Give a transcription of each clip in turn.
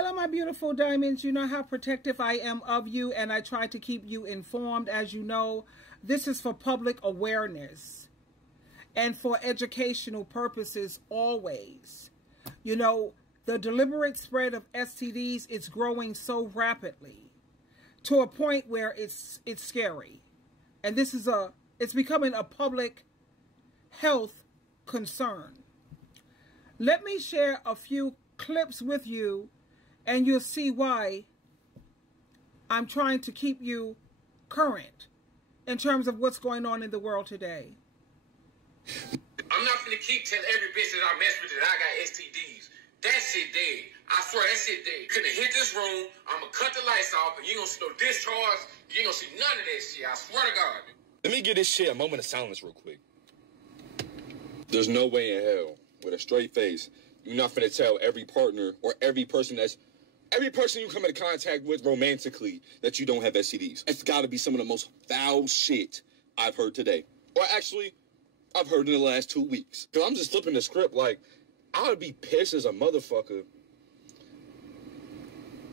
Hello, my beautiful diamonds. You know how protective I am of you, and I try to keep you informed. As you know, this is for public awareness and for educational purposes always. You know, the deliberate spread of STDs is growing so rapidly to a point where it's scary. And this is it's becoming a public health concern. Let me share a few clips with you, and you'll see why I'm trying to keep you current in terms of what's going on in the world today. I'm not finna keep telling every bitch that I mess with that I got STDs. That shit dead. I swear that shit dead. Gonna hit this room, I'm gonna cut the lights off, and you ain't gonna see no discharge. You ain't gonna see none of that shit. I swear to God. Let me give this shit a moment of silence real quick. There's no way in hell, with a straight face, you're not finna tell every partner or every person you come into contact with romantically that you don't have STDs. It's gotta be some of the most foul shit I've heard today. Or actually, I've heard in the last 2 weeks. Cause I'm just flipping the script like, I would be pissed as a motherfucker.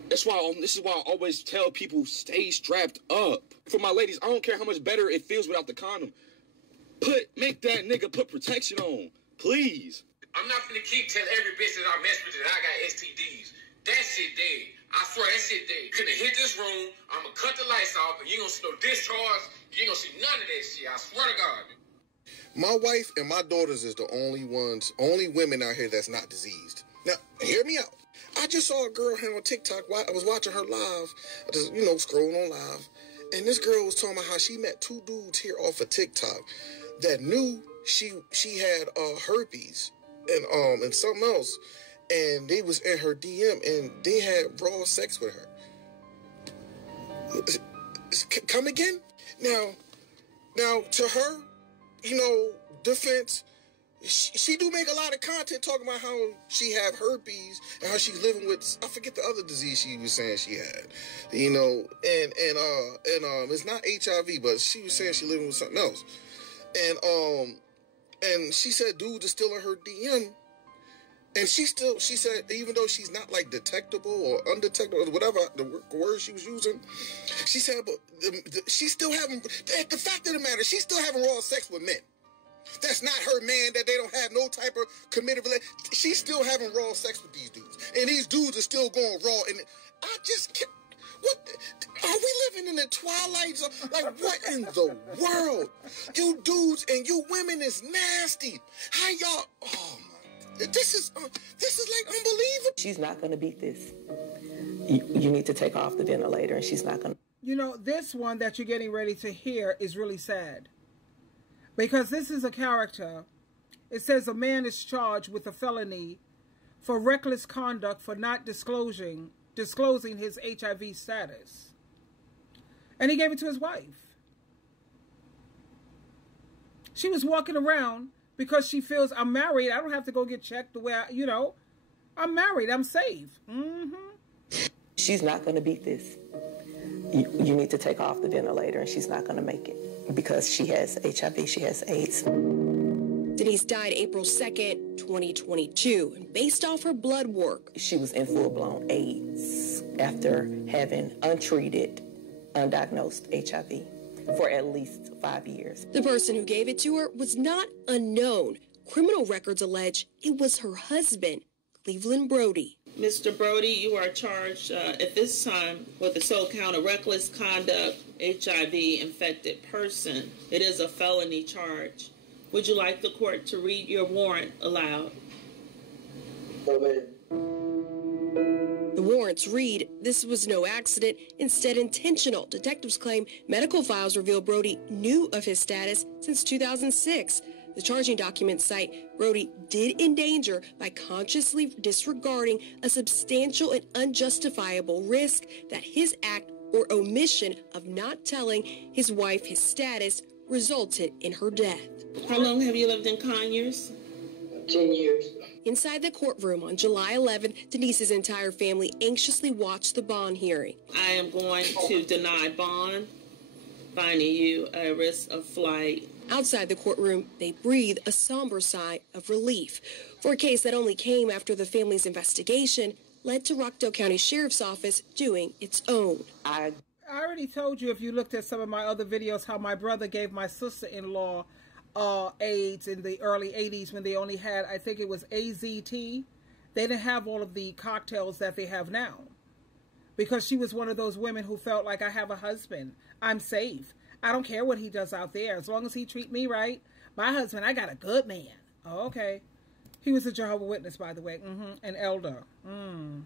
This is why I always tell people, stay strapped up. For my ladies, I don't care how much better it feels without the condom. Make that nigga put protection on, please. I'm not finna keep telling every bitch that I mess with that I got STDs. That shit dead. I swear that shit dead. Gonna hit this room, I'm gonna cut the lights off, and you ain't gonna see no discharge. You ain't gonna see none of that shit. I swear to God. My wife and my daughters is the only women out here that's not diseased. Now, hear me out. I just saw a girl here on TikTok. I was watching her live, just, scrolling on live. And this girl was talking about how she met 2 dudes here off of TikTok that knew she had herpes and something else. And they was in her DM and they had raw sex with her. Come again? Now to her, defense, she do make a lot of content talking about how she have herpes and how she's living with, I forget the other disease she was saying she had, and it's not HIV, but she was saying she living with something else. And she said dudes are still in her DM. And she said, even though she's not like detectable or undetectable or whatever the word she was using, she said, but she's still having, the fact of the matter, she's still having raw sex with men. That's not her man, that they don't have no type of committed relationship. She's still having raw sex with these dudes. And these dudes are still going raw. And I just can't, what, are we living in the twilight zone? Like, what in the world? You dudes and you women is nasty. How y'all, oh my. This is like unbelievable. She's not going to beat this. You need to take off the ventilator, and she's not going to. This one that you're getting ready to hear is really sad. Because this is a character. It says a man is charged with a felony for reckless conduct for not disclosing his HIV status. And he gave it to his wife. She was walking around because she feels, I'm married, I don't have to go get checked the way I'm married, I'm safe. She's not going to beat this. You need to take off the ventilator, and she's not going to make it because she has HIV, she has AIDS. Denise died April 2nd, 2022, and based off her blood work, she was in full-blown AIDS after having untreated, undiagnosed HIV. For at least 5 years. The person who gave it to her was not unknown. Criminal records allege it was her husband, Cleveland Brody. Mr. Brody, you are charged at this time with the sole count of reckless conduct, HIV-infected person. It is a felony charge. Would you like the court to read your warrant aloud? The warrants read, this was no accident, instead intentional. Detectives claim medical files reveal Brody knew of his status since 2006. The charging documents cite Brody did endanger by consciously disregarding a substantial and unjustifiable risk that his act or omission of not telling his wife his status resulted in her death. How long have you lived in Conyers? 10 years. Inside the courtroom on July 11th, Denise's entire family anxiously watched the bond hearing. I am going to deny bond, finding you at risk of flight. Outside the courtroom, they breathe a somber sigh of relief. For a case that only came after the family's investigation, led to Rockdale County Sheriff's Office doing its own. I already told you, if you looked at some of my other videos, how my brother gave my sister-in-law AIDS in the early 80s when they only had, I think it was AZT. They didn't have all of the cocktails that they have now. Because she was one of those women who felt like, I have a husband. I'm safe. I don't care what he does out there. As long as he treat me right. My husband, I got a good man. Oh, okay. He was a Jehovah's Witness, by the way. An elder. And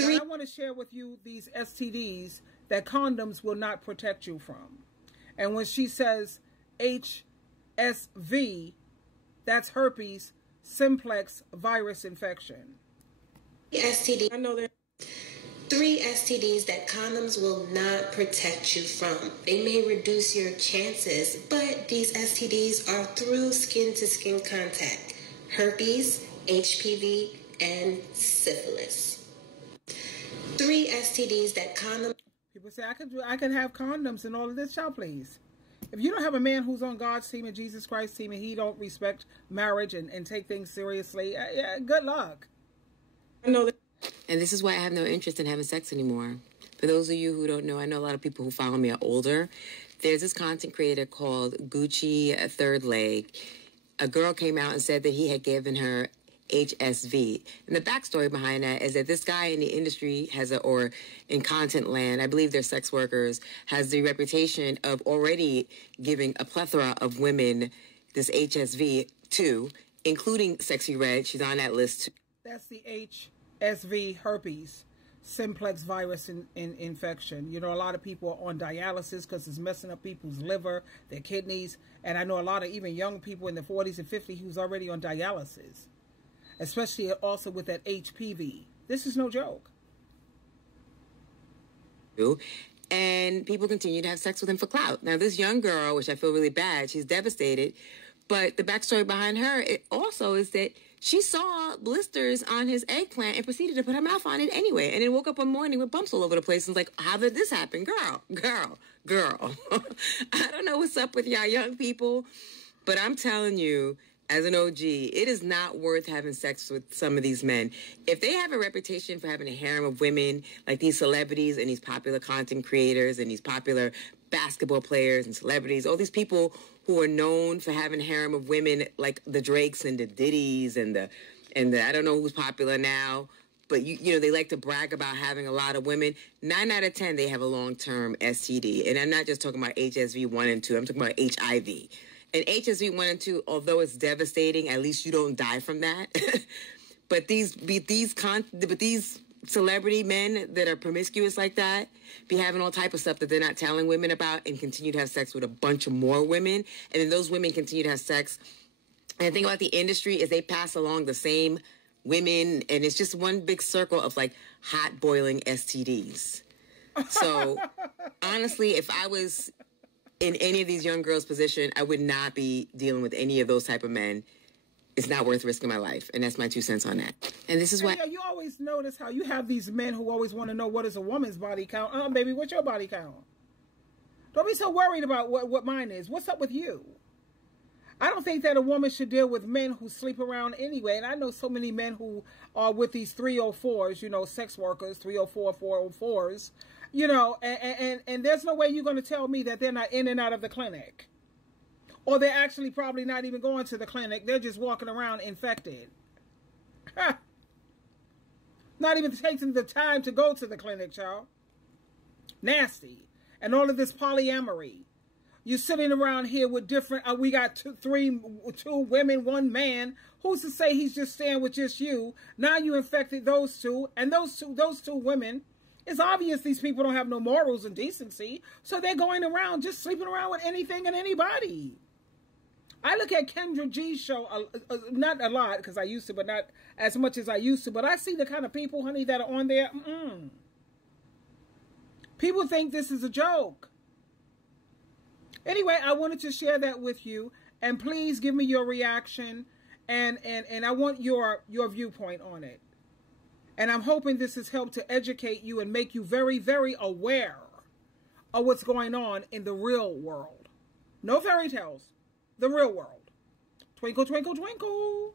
I want to share with you these STDs that condoms will not protect you from. And when she says HSV, that's herpes simplex virus infection. STD. I know there. 3 STDs that condoms will not protect you from. They may reduce your chances, but these STDs are through skin-to-skin contact. Herpes, HPV, and syphilis. 3 STDs that condoms... People say, I can have condoms and all of this. Y'all, please. If you don't have a man who's on God's team and Jesus Christ's team and he don't respect marriage and take things seriously, yeah, good luck. I know that. And this is why I have no interest in having sex anymore. For those of you who don't know, I know a lot of people who follow me are older. There's this content creator called Gucci Third Leg. A girl came out and said that he had given her HSV. And the backstory behind that is that this guy in the industry or in content land, I believe they're sex workers, has the reputation of already giving a plethora of women this HSV too, including Sexy Red. She's on that list. That's the HSV, herpes simplex virus infection. You know, a lot of people are on dialysis because it's messing up people's liver, their kidneys. And I know a lot of even young people in the 40s and 50s who's already on dialysis. Especially also with that HPV. This is no joke. And people continue to have sex with him for clout. Now, this young girl, which I feel really bad, she's devastated. But the backstory behind her also is that she saw blisters on his eggplant and proceeded to put her mouth on it anyway. And then woke up one morning with bumps all over the place and was like, how did this happen? Girl. I don't know what's up with y'all young people, but I'm telling you, as an OG, it is not worth having sex with some of these men. If they have a reputation for having a harem of women, like these celebrities and these popular content creators and these popular basketball players and celebrities, all these people who are known for having a harem of women, like the Drakes and the Diddy's and the I don't know who's popular now, but you know, they like to brag about having a lot of women. 9 out of 10, they have a long-term STD. And I'm not just talking about HSV 1 and 2. I'm talking about HIV. And HSV 1 and 2, although it's devastating, at least you don't die from that. But these celebrity men that are promiscuous like that be having all type of stuff that they're not telling women about and continue to have sex with a bunch of more women. And then those women continue to have sex. And the thing about the industry is they pass along the same women, and it's just one big circle of like hot boiling STDs. So honestly, if I was in any of these young girls' position, I would not be dealing with any of those type of men. It's not worth risking my life. And that's my 2 cents on that. And this is why... Yeah, you always notice how you have these men who always want to know what is a woman's body count. Baby, what's your body count? Don't be so worried about what mine is. What's up with you? I don't think that a woman should deal with men who sleep around anyway. And I know so many men who are with these 304s, you know, sex workers, 304, 404s. You know, and there's no way you're going to tell me that they're not in and out of the clinic. Or they're actually probably not even going to the clinic. They're just walking around infected. Not even taking the time to go to the clinic, y'all. Nasty. And all of this polyamory. You're sitting around here with different, we got two women, 1 man. Who's to say he's just staying with just you? Now you infected those 2. And those two women... It's obvious these people don't have no morals and decency, so they're going around just sleeping around with anything and anybody. I look at Kendra G's show, not a lot, because I used to, but not as much as I used to, but I see the kind of people, honey, that are on there. People think this is a joke. Anyway, I wanted to share that with you, and please give me your reaction, and I want your viewpoint on it. And I'm hoping this has helped to educate you and make you very, very aware of what's going on in the real world. No fairy tales. The real world. Twinkle, twinkle, twinkle.